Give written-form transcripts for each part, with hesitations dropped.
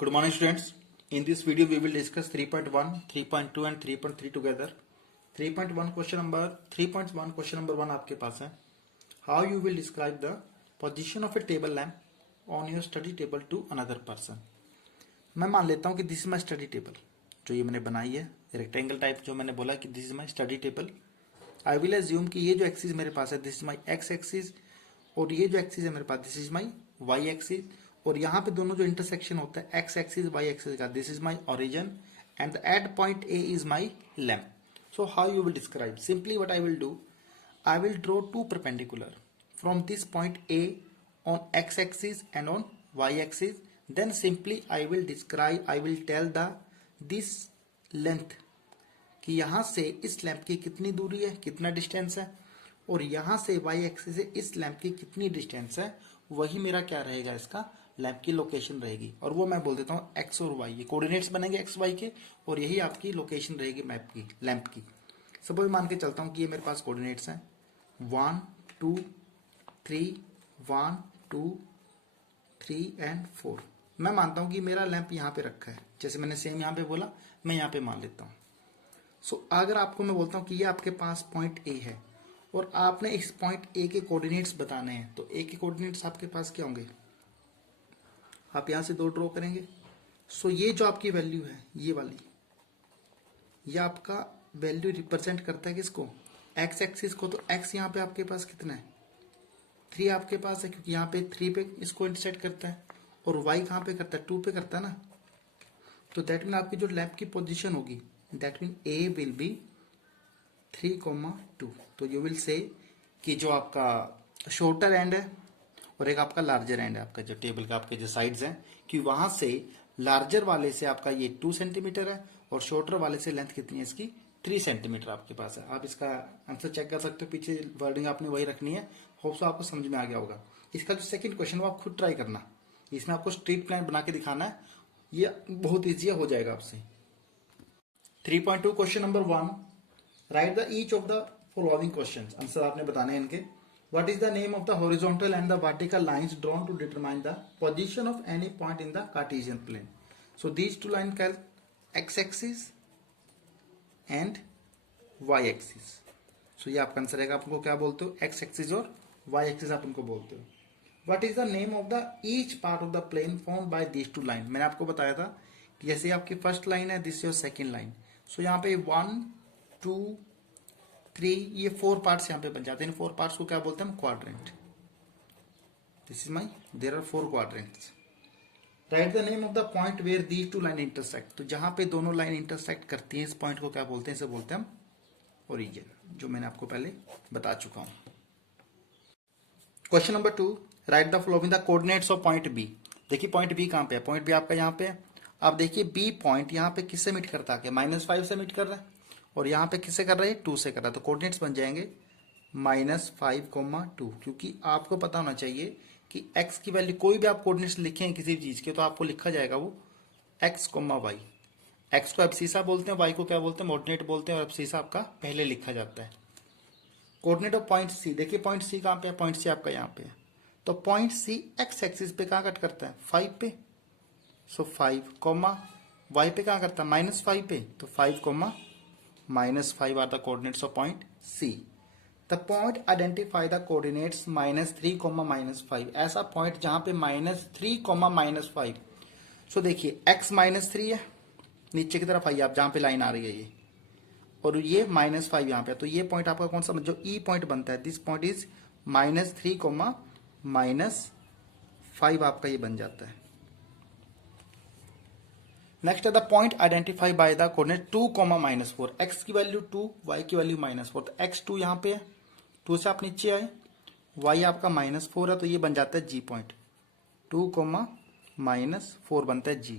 Good morning, students. In this video, we will discuss 3.1, 3.2 and 3.3 together. 3.1 question number 1 आपके पास है. How you will describe the position of a table lamp on your study table to another person. मैं मान लेता हूँ कि this is my study table. जो ये मैंने बनाई है रेक्टेंगल टाइप, जो मैंने बोला कि this is my study table. I will assume कि ये जो एक्सिस मेरे पास है this is my x axis, और ये जो एक्सिस है मेरे पास this is my y axis, और यहाँ पे दोनों जो इंटरसेक्शन होता है x एक्सिस y एक्सिस का this is my origin and the at point A is my lamp. So how you will describe? Simply what I will do, I will draw two perpendicular from this point A on x axis and on y axis. Then simply I will describe, I will tell the this length कि यहाँ से इस lamp की कितनी दूरी है, कितना distance है, और यहाँ से y एक्सिस से इस लैंप की कितनी डिस्टेंस है. वही मेरा क्या रहेगा, इसका लैंप की लोकेशन रहेगी. और वो मैं बोल देता हूँ x और y, ये कोऑर्डिनेट्स बनेंगे x y के, और यही आपकी लोकेशन रहेगी मैप की, लैंप की. सपोज मान के चलता हूँ कि ये मेरे पास कोऑर्डिनेट्स हैं 1 2 3 1 2 3 एंड 4. मैं मानता हूँ कि मेरा लैंप यहाँ पे रखा है, जैसे मैंने सेम यहाँ पे बोला, मैं यहाँ पे मान लेता हूँ. सो अगर आपको मैं बोलता हूँ कि ये आपके पास पॉइंट ए है और आपने इस पॉइंट ए के कोऑर्डिनेट्स बताने हैं, तो ए के कोऑर्डिनेट्स आपके पास क्या होंगे, आप यहाँ से दो ड्रॉ करेंगे. सो ये जो आपकी वैल्यू है ये वाली, ये आपका वैल्यू रिप्रेजेंट करता है किसको, एक्स एक्सिस को. तो एक्स यहाँ पे आपके पास कितना है, 3 आपके पास है, क्योंकि यहाँ पे 3 पे इसको इंटरसेक्ट करता है, और वाई कहाँ पे करता है, 2 पे करता है ना. तो दैट मीन आपकी जो लैंप की पोजीशन होगी, that mean A will be 3,2. तो यू विल से कि जो आपका शॉर्टर एंड है और एक आपका लार्जर एंड है, आपका जो टेबल का आपके जो साइड्स हैं, कि वहां से लार्जर वाले से आपका ये 2 सेंटीमीटर है और शॉर्टर वाले से लेंथ कितनी है इसकी, 3 सेंटीमीटर आपके पास है. आप इसका आंसर चेक कर सकते हो, पीछे वर्डिंग आपने वही रखनी है. होप सो आपको समझ में आ गया होगा. इसका जो सेकंड क्वेश्चन वो आप खुद ट्राई करना, इसमें आपको स्ट्रीट प्लान बना के दिखाना है, ये बहुत ईजी हो जाएगा आपसे. 3.2 question number 1, right the each of the following questions. Answer आपने बताने हैं इनके. What is the name of the horizontal and the vertical lines drawn to determine the position of any point in the Cartesian plane? So these two lines called x-axis and y-axis. So ये आपका answer है, आपको क्या बोलते हो, x-axis और y-axis आप उनको बोलते हो. What is the name of the each part of the plane formed by these two lines? मैंने आपको बताया था कि जैसे आपकी फर्स्ट लाइन है, दिस योर सेकेंड लाइन. सो यहाँ पे 1 2 3 ये 4 पार्ट्स यहाँ पे बन जाते हैं. इन 4 पार्ट्स को क्या बोलते हैं हम, quadrant. This is my, there are 4 quadrants. Right the name of the point where these two line intersect. तो जहां पे दोनों लाइन इंटरसेक्ट करती हैं, इस पॉइंट को क्या बोलते हैं, इसे बोलते हैं हम ओरिजिन, जो मैंने आपको पहले बता चुका हूं. Question number 2, right the following the coordinates of point B. देखिए पॉइंट बी कहां पे है, पॉइंट बी आपका यहाँ पे है. आप देखिए बी पॉइंट यहाँ पे किससे मीट करता है, -5 से मीट कर रहा है, और यहाँ पे किससे कर रहा है, 2 से कर रहा है. तो कोऑर्डिनेट्स बन जाएंगे -5,2. क्योंकि आपको पता होना चाहिए कि x की वैल्यू, कोई भी आप कोऑर्डिनेट्स लिखें किसी भी चीज के, तो आपको लिखा जाएगा वो x, y. x को एब्सिसा बोलते हैं, y को क्या बोलते हैं, मोर्डिनेट बोलते हैं, और एब्सिसा आपका पहले लिखा जाता है. कोऑर्डिनेट ऑफ पॉइंट सी, देखिए पॉइंट सी कहाँ पे है, पॉइंट सी आपका यहाँ पे है. तो पॉइंट सी एक्स एक्सिस पे कहाँ कट करता है, 5 पे. सो 5, y पे कहाँ करता है, -5 पे. तो 5, -5 are the coordinates of point C. The point identify the coordinates -3, -5. ऐसा पॉइंट जहां पे -3, -5. सो देखिए x -3 है, नीचे की तरफ आइए आप, जहां पे लाइन आ रही है ये, और ये -5 यहाँ पे. तो ये पॉइंट आपका कौन सा, जो E पॉइंट बनता है, दिस पॉइंट इज -3, -5 आपका ये बन जाता है. नेक्स्ट है the point identify by the coordinate 2, -4. x की वैल्यू 2, y की वैल्यू -4. तो x2 यहाँ पे है, 2 से आप नीचे आए, y आपका -4 है, तो ये बन जाता है g पॉइंट. 2, -4 बनता है g.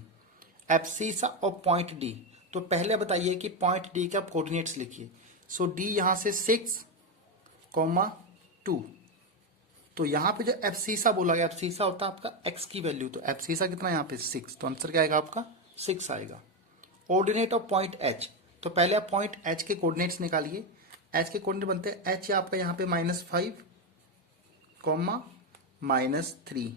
Abscissa of point d. तो पहले बताइए कि पॉइंट d के आप कोऑर्डिनेट्स लिखिए. सो d यहाँ से 6, 2. तो यहाँ पे जो एब्सिसा बोला गया, एब्सिसा होता है आपका x की वैल्यू. तो एब्सिसा कितना यहाँ पे 6. तो आंसर क्या आएगा आपका 6 आएगा. Coordinate of point H. तो पहले आप पॉइंट H के कोऑर्डिनेट्स निकालिए. H के कोऑर्डिनेट बनते हैं, H आपका यहाँ पे -5, -3.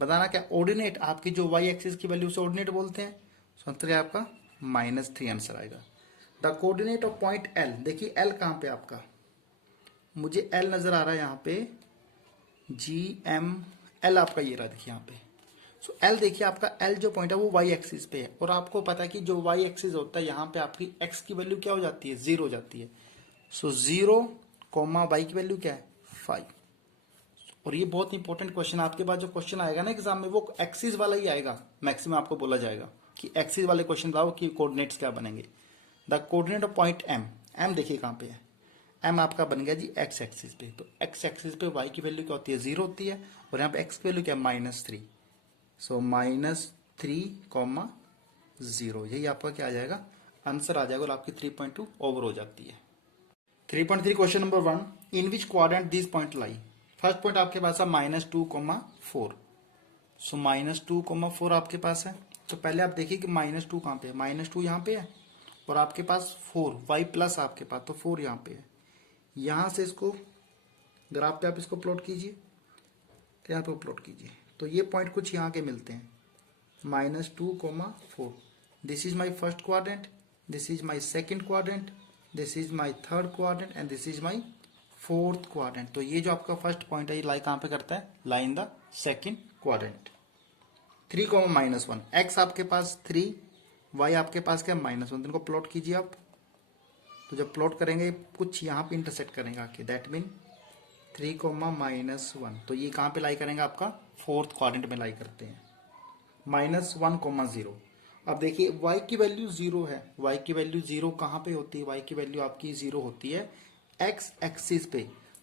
बताना क्या ऑर्डिनेट, आपकी जो वाई एक्सिस की वैल्यू से ऑर्डिनेट बोलते हैं। सो आंसर आपका -3 आंसर आएगा। The coordinate of point L, देखिए एल कहाँ पे आपका, मुझे एल नजर आ रहा है यहाँ पे, GML आपका ये रहा, देखिए यहाँ पे। सो एल देखिए आपका एल जो पॉइंट है वो वाई एक्सिस पे है, और आपको पता है कि जो वाई एक्सिस होता है यहाँ पे आपकी एक्स की वैल्यू क्या हो जाती है, 0 हो जाती है। सो 0, वाई की वैल्यू क्या है 5। और ये बहुत इंपॉर्टेंट क्वेश्चन, आपके पास जो क्वेश्चन आएगा ना एग्जाम में वो एक्सिस वाला ही आएगा, मैक्सिमम आपको बोला जाएगा कि एक्सिस वाले क्वेश्चन बताओ कि कोऑर्डिनेट्स क्या बनेंगे। The coordinate of point M, M देखिए कहाँ पे है, एम आपका बन गया जी एक्स एक्सिस पे। तो एक्स एक्सिस पे वाई की वैल्यू क्या होती है, 0 होती है, और यहाँ पे एक्स की वैल्यू क्या है -3। सो -3, 0, यही आपका क्या आ जाएगा, आंसर आ जाएगा, और आपकी 3.2 ओवर हो जाती है। 3.3 question number 1, in which quadrant this point lie. First point आपके पास है -2,4। सो -2,4 आपके पास है। तो पहले आप देखिए कि -2 कहाँ पे है, -2 यहाँ पे है, और आपके पास 4 वाई प्लस आपके पास, तो 4 यहाँ पे है। यहाँ से इसको ग्राफ पे आप इसको प्लॉट कीजिए, यहाँ पे प्लॉट कीजिए, तो ये पॉइंट कुछ यहाँ के मिलते हैं, -2,4। This is my first quadrant, this is my second quadrant, this is my third quadrant, and this is my fourth quadrant. तो ये जो आपका फर्स्ट पॉइंट है ये लाई कहाँ पे करता है, lie in the second quadrant. 3,-1, X आपके पास 3, वाई आपके पास क्या -1, इनको प्लॉट कीजिए आप। तो जब प्लॉट करेंगे कुछ यहाँ पे इंटरसेक्ट करेंगे आके, दैट मीन 3,-1, तो ये कहाँ पे लाई करेंगे, आपका फोर्थ क्वाड्रेंट में लाई करते हैं। -1,0। अब देखिए y की वैल्यू 0 है, y की वैल्यू 0 कहाँ पे होती है, y की वैल्यू आपकी 0 होती है x एक्सिस पे।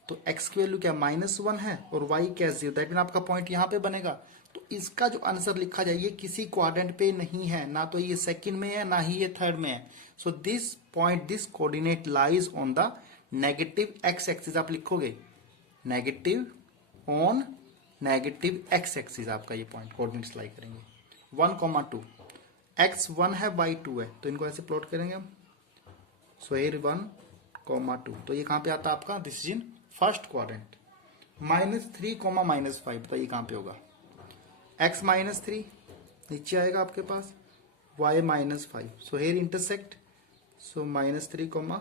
तो x की वैल्यू क्या -1 है, और y क्या 0, दैट मीन आपका पॉइंट यहाँ पे बनेगा। तो इसका जो आंसर लिखा जाए ये किसी क्वाड्रेंट पे नहीं है, ना तो ये सेकंड में है ना ही ये थर्ड में है। So this point, this coordinate lies on the negative x axis, आप लिखोगे negative on negative x axis, आपका ये पॉइंट कोऑर्डिनेट्स लाई करेंगे। 1,2, x1 है y2 है, तो इनको ऐसे प्लॉट करेंगे हम। सो हियर 1,2, तो ये कहां पे आता है आपका, this is in first quadrant. -3, -5, बताइए कहां पे होगा, x -3 नीचे आएगा आपके पास, y -5, so here intersect, so -3,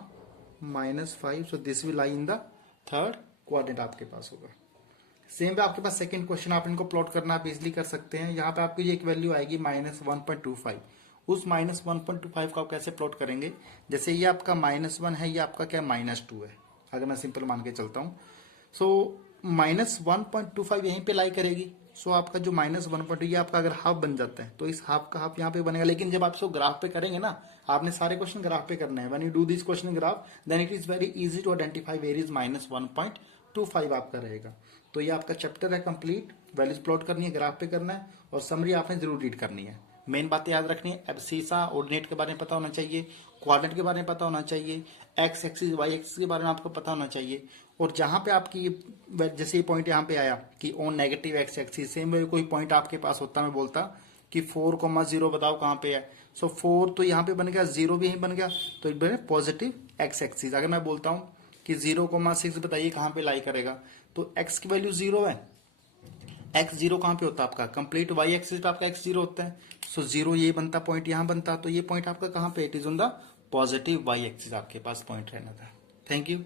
-5, so this will lie in the third quadrant आपके पास होगा। सेम पे आपके पास सेकंड क्वेश्चन, आप इनको प्लॉट करना आप इजिली कर सकते हैं। यहाँ पे आपकी एक वैल्यू आएगी -1.25, उस -1.25 को आप कैसे प्लॉट करेंगे, जैसे ये आपका -1 है, ये आपका क्या -2 है, अगर मैं सिंपल मान के चलता हूँ। सो -1.25 यहीं पे लाई करेगी। सो आपका जो -1.2 ये आपका अगर हाफ बन जाता है तो इस हाफ का हाफ यहाँ पे बनेगा। लेकिन जब आप इसको ग्राफ पे करेंगे ना, आपने सारे क्वेश्चन ग्राफ पे करने हैं। When you do this question graph then it is very easy to identify where is -1.25 आपका रहेगा। तो ये आपका चैप्टर है कंप्लीट, वैल्यूज प्लॉट करनी है, ग्राफ पे करना है, और समरी आपने जरूर रीड करनी है। मेन बातें याद रखनी है, एब्सीसा ऑर्डिनेट के बारे में पता होना चाहिए, क्वाड्रेंट के बारे में पता होना चाहिए, एक्स एक्सिस वाई एक्सिस के बारे में आपको पता होना चाहिए। और जहां पे आपकी जैसे ये पॉइंट यहाँ पे आया कि on negative x axis, same way कोई पॉइंट आपके पास होता, मैं बोलता कि 4,0 बताओ कहाँ पे है। सो 4 तो यहाँ पे बन गया, 0 भी यहीं बन गया, तो इट बने पॉजिटिव एक्स एक्सिस। अगर मैं बोलता हूँ कि 0,6 बताइए कहाँ पे लाई करेगा, तो x की वैल्यू 0 है, x 0 कहाँ पे होता है आपका, कंप्लीट y एक्सिस पे आपका x 0 होता है। सो 0 ये बनता, पॉइंट यहाँ बनता, तो ये पॉइंट आपका कहाँ पे, it is on the positive y axis आपके पास पॉइंट रहना था। Thank you.